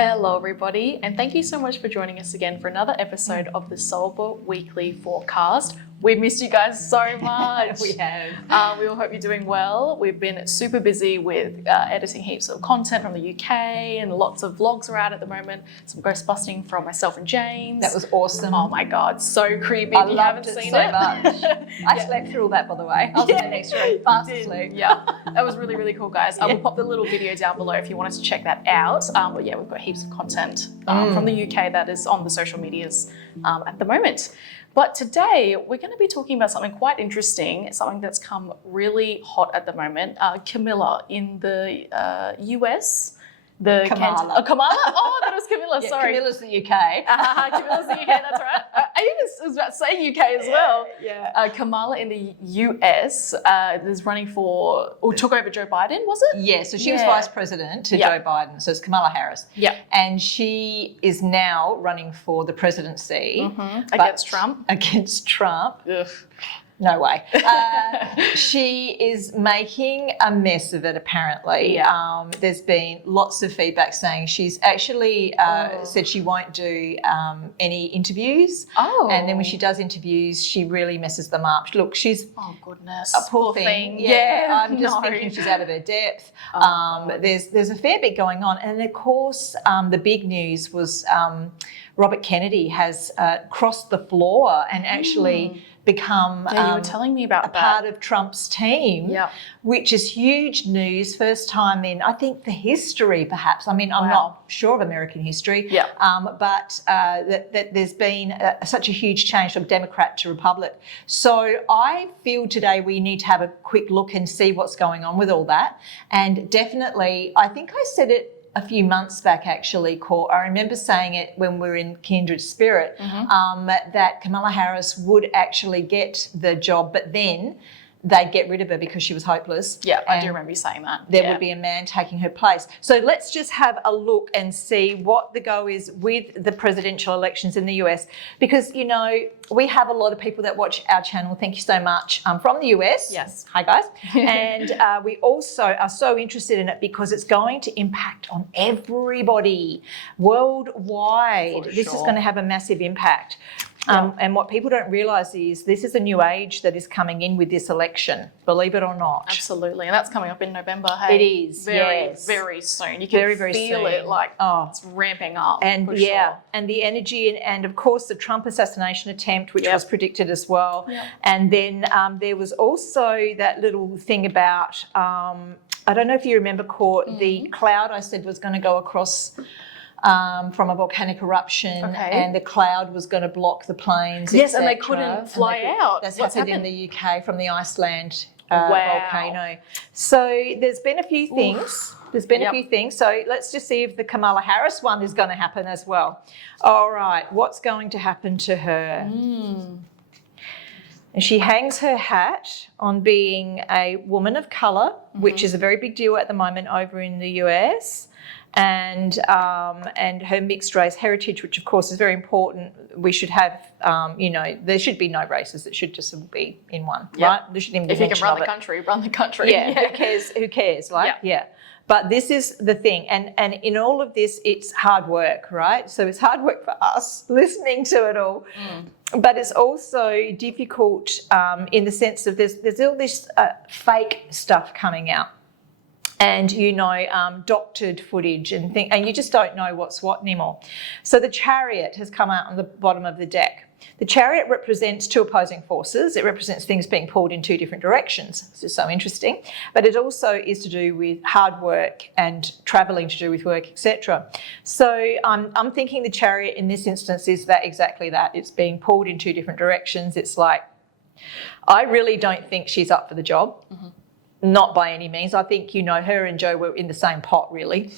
Hello everybody, and thank you so much for joining us again for another episode of the Soulver Weekly Forecast. We've missed you guys so much. We have. We all hope you're doing well. We've been super busy with editing heaps of content from the UK, and lots of vlogs are out at the moment. Some ghost busting from myself and James. That was awesome. Oh my God, so creepy. I if you loved haven't it seen so it. much. I slept through all that, by the way. I was in the next room, fast asleep. Yeah, that was really, really cool, guys. We'll pop the little video down below if you want us to check that out. But yeah, we've got heaps of content from the UK that is on the social medias at the moment. But today we're going to be talking about something quite interesting, something that's come really hot at the moment. KAMALA in the US. The KAMALA. KAMALA? Oh, that was Camilla, sorry. Camilla's the UK. KAMALA's the UK, that's right. I even was about to say UK as well. Yeah. KAMALA in the US is running for, or took over Joe Biden, was it? Yeah, so she was vice president to Joe Biden. So it's Kamala Harris. Yeah. And she is now running for the presidency. Against Trump. Against Trump. Ugh. No way. She is making a mess of it, apparently. Yeah. There's been lots of feedback saying she's actually said she won't do any interviews. Oh. And then when she does interviews, she really messes them up. Look, she's Oh, goodness. a poor thing. Yeah, I'm just thinking she's out of her depth. There's a fair bit going on. And, of course, the big news was Robert Kennedy has crossed the floor and actually become you were telling me about a part of Trump's team, Yeah. which is huge news. First time in, I think, the history, perhaps. I mean, I'm not sure of American history, but that there's been such a huge change from Democrat to Republic. So I feel today we need to have a quick look and see what's going on with all that. And definitely, I think I said it a few months back, actually, Court. I remember saying it when we were in Kindred Spirit, that Kamala Harris would actually get the job, but then they'd get rid of her because she was hopeless. Yeah, I do remember you saying that. There would be a man taking her place. So let's just have a look and see what the go is with the presidential elections in the US, because, you know, we have a lot of people that watch our channel. Thank you so much, from the US. Yes. Hi, guys. And we also are so interested in it because it's going to impact on everybody worldwide. This is going to have a massive impact. And what people don't realise is this is a new age that is coming in with this election, believe it or not. Absolutely, and that's coming up in November. Hey, It is, very, yes. very soon. You can Very feel soon. it, like it's ramping up. And for sure. and the energy and of course the Trump assassination attempt, which was predicted as well. And then there was also that little thing about, I don't know if you remember, Court, the cloud I said was going to go across from a volcanic eruption, and the cloud was going to block the planes. Yes, and they couldn't fly out. That's What's happened in the UK from the Iceland volcano. So there's been a few things. There's been a few things. So let's just see if the Kamala Harris one is going to happen as well. All right, what's going to happen to her? And she hangs her hat on being a woman of colour, which is a very big deal at the moment over in the US. And her mixed race heritage, which of course is very important. We should have, there should be no races. It should just be in one, right? There shouldn't even be if you can run of the it. country, run the country. Yeah, who cares, like, But this is the thing. And in all of this, it's hard work, right? So it's hard work for us listening to it all. But it's also difficult in the sense of there's all this fake stuff coming out. And, doctored footage and you just don't know what's what anymore. So the Chariot has come out on the bottom of the deck. The Chariot represents two opposing forces. It represents things being pulled in two different directions. This is so interesting. But it also is to do with hard work and travelling to do with work, etc. So I'm thinking the Chariot in this instance is exactly that. It's being pulled in two different directions. It's like, I really don't think she's up for the job. Not by any means. I think, her and Joe were in the same pot, really.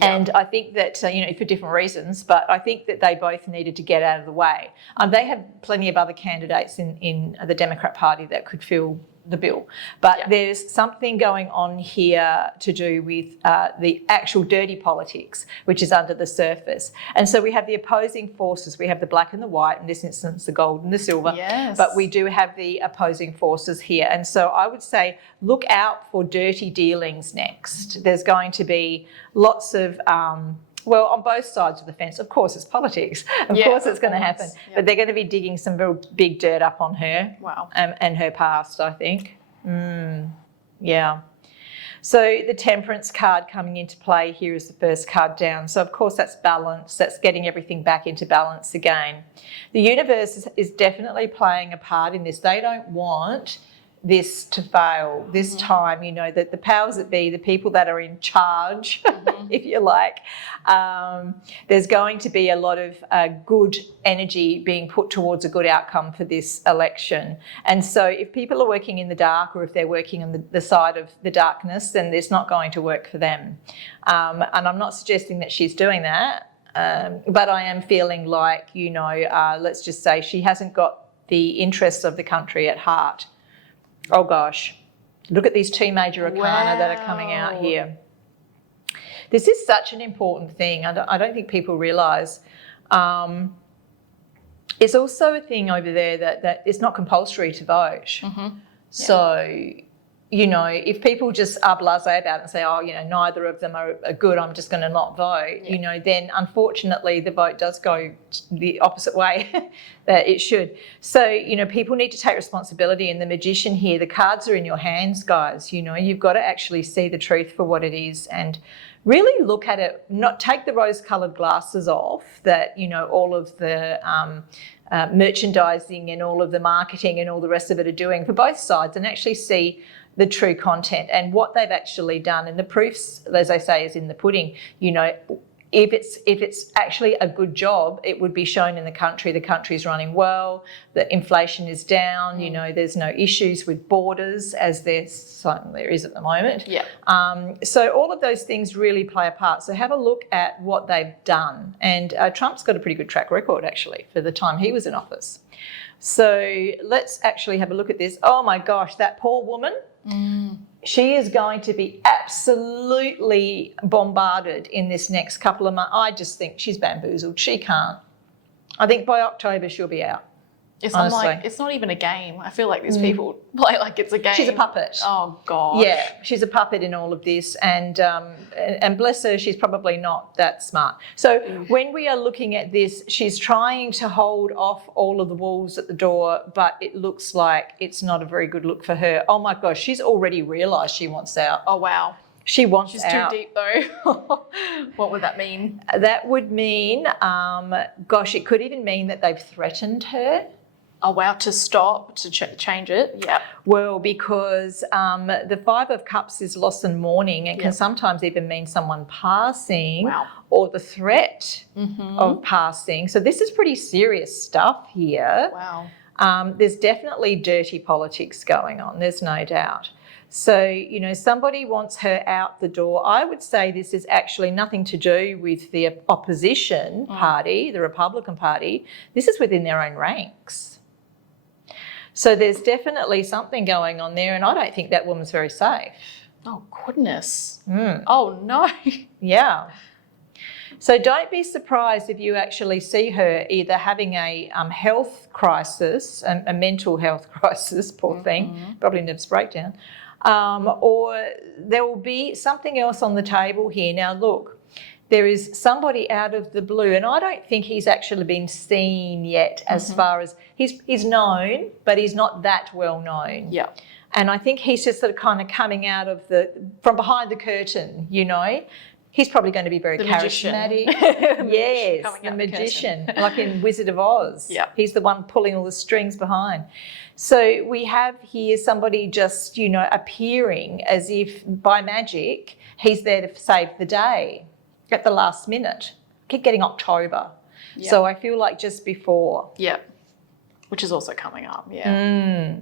And I think that, for different reasons, but I think that they both needed to get out of the way. They have plenty of other candidates in the Democrat Party that could fill the bill. But Yeah. there's something going on here to do with the actual dirty politics, which is under the surface. And so we have the opposing forces. We have the black and the white, in this instance, the gold and the silver. Yes. But we do have the opposing forces here. And so I would say look out for dirty dealings next. There's going to be lots of... well, on both sides of the fence, of course, it's politics. Of course it's going to happen. Yep. But they're going to be digging some real big dirt up on her. Wow. And her past, I think. Yeah. So the temperance card coming into play here is the first card down. So, of course, that's balance. That's getting everything back into balance again. The universe is definitely playing a part in this. They don't want this to fail this time, you know, that the powers that be, the people that are in charge, if you like, there's going to be a lot of good energy being put towards a good outcome for this election. And so if people are working in the dark, or if they're working on the side of the darkness, then it's not going to work for them. And I'm not suggesting that she's doing that, but I am feeling like, you know, let's just say she hasn't got the interests of the country at heart. Oh, gosh. Look at these two major arcana that are coming out here. This is such an important thing. I don't think people realise. It's also a thing over there that it's not compulsory to vote. So, you know, if people just are blasé about it and say, oh, you know, neither of them are good, I'm just going to not vote, you know, then unfortunately the vote does go the opposite way that it should. So, you know, people need to take responsibility. And the magician here, the cards are in your hands, guys. You know, you've got to actually see the truth for what it is and really look at it, not take the rose-coloured glasses off that, you know, all of the merchandising and all of the marketing and all the rest of it are doing for both sides, and actually see the true content and what they've actually done. And the proofs, as they say, is in the pudding. You know, if it's actually a good job, it would be shown in the country. The country's running well, the inflation is down, you know, there's no issues with borders as there is at the moment. Yeah. So all of those things really play a part. So have a look at what they've done. And Trump's got a pretty good track record, actually, for the time he was in office. So let's actually have a look at this. Oh, my gosh, that poor woman. She is going to be absolutely bombarded in this next couple of months. I just think she's bamboozled. She can't. I think by October she'll be out. It's not like, it's not even a game. I feel like these people play like it's a game. She's a puppet. Oh, God. Yeah, she's a puppet in all of this. And bless her, she's probably not that smart. So when we are looking at this, she's trying to hold off all of the wolves at the door, but it looks like it's not a very good look for her. Oh, my gosh, she's already realised she wants out. Oh, wow. She wants She's out. too deep, though. What would that mean? That would mean, gosh, it could even mean that they've threatened her. Oh, wow, to stop, to change it? Yeah. Well, because the Five of Cups is loss and mourning and can sometimes even mean someone passing or the threat of passing. So this is pretty serious stuff here. Wow. There's definitely dirty politics going on, there's no doubt. So, you know, somebody wants her out the door. I would say this is actually nothing to do with the opposition party, the Republican Party. This is within their own ranks. So there's definitely something going on there, and I don't think that woman's very safe. Oh, goodness. Oh, no. Yeah. So don't be surprised if you actually see her either having a health crisis, a mental health crisis, poor thing, probably nervous breakdown, or there will be something else on the table here. Now, look, there is somebody out of the blue, and I don't think he's actually been seen yet as far as he's known, but he's not that well known. Yeah. And I think he's just sort of kind of coming out of from behind the curtain, you know. He's probably going to be very charismatic. Yes, the magician, like in Wizard of Oz. Yeah. He's the one pulling all the strings behind. So we have here somebody just, you know, appearing as if by magic he's there to save the day. At the last minute. I keep getting October. Yeah. So I feel like just before. Yeah. Which is also coming up, yeah.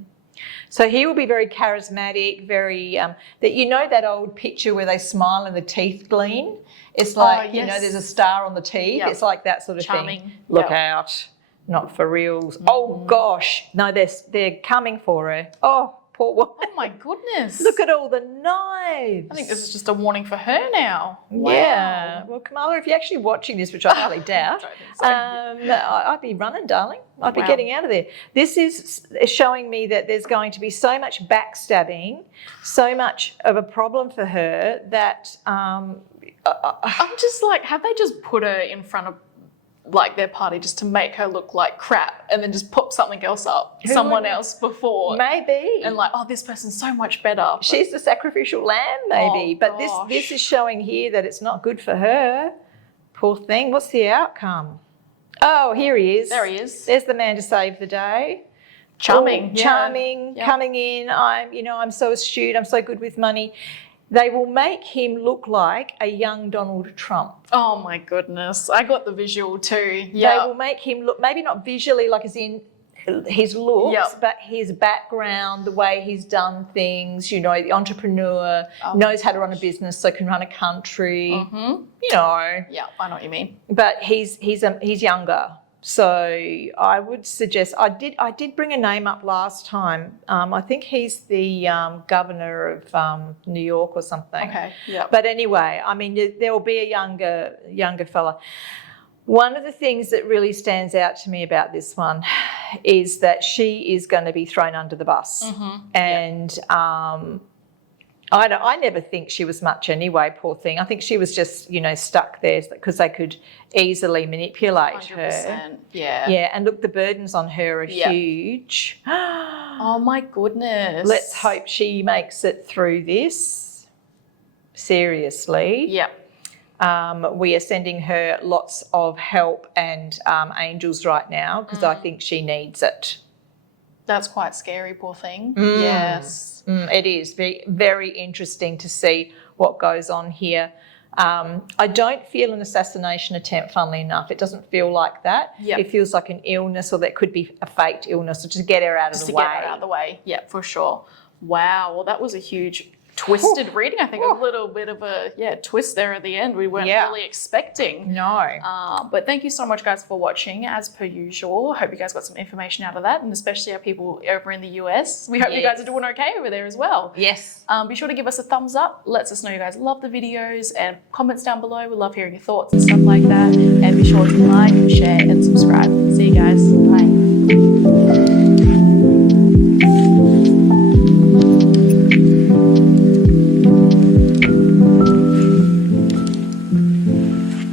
So he will be very charismatic, very, that you know that old picture where they smile and the teeth gleam? It's like, you know, there's a star on the teeth. Yep. It's like that sort of thing. Look out, not for reals. Oh, gosh. No, they're coming for her. Oh, poor woman. Oh my goodness. Look at all the knives. I think this is just a warning for her now. Wow. Yeah. Well, Kamala, if you're actually watching this, which I highly doubt, I don't think so. I'd be running, darling. I'd be Wow. getting out of there. This is showing me that there's going to be so much backstabbing, so much of a problem for her that I'm just like, have they just put her in front of like their party just to make her look like crap and then just pop something else up, someone else before? Maybe. And like, oh, this person's so much better. She's the sacrificial lamb, maybe. Oh, but gosh. this is showing here that it's not good for her. Poor thing. What's the outcome? Oh, here he is. There he is. There's the man to save the day. Charming. Oh, charming, Yeah. coming in. I'm so astute. I'm so good with money. They will make him look like a young Donald Trump. Oh my goodness. I got the visual too. They Yeah. will make him look, maybe not visually like as in his looks, Yep. but his background, the way he's done things, the entrepreneur, knows how to run a business, so can run a country, Yeah, I know what you mean. But he's younger. So I would suggest, I did bring a name up last time. I think he's the governor of New York or something. Okay. Yeah. But anyway, I mean, there will be a younger fella. One of the things that really stands out to me about this one is that she is going to be thrown under the bus. And I never think she was much anyway, poor thing. I think she was just, stuck there because they could easily manipulate her. 100%. Yeah. Yeah, and look, the burdens on her are huge. Oh my goodness. Let's hope she makes it through this. Seriously. Yeah. We are sending her lots of help and angels right now because I think she needs it. That's quite scary, poor thing. Yes. It is very interesting to see what goes on here. I don't feel an assassination attempt, funnily enough. It doesn't feel like that. Yep. It feels like an illness, or that could be a faked illness, or just get her out of the way. Get her out of the way. Yeah, for sure. Wow. Well, that was a huge twisted reading. I think a little bit of a twist there at the end we weren't really expecting. No. But thank you so much, guys, for watching. As per usual, hope you guys got some information out of that, and especially our people over in the US. We hope you guys are doing okay over there as well. Yes. Be sure to give us a thumbs up. Lets us know you guys love the videos, and comments down below. We love hearing your thoughts and stuff like that. And be sure to like, share, and subscribe. See you guys. Bye.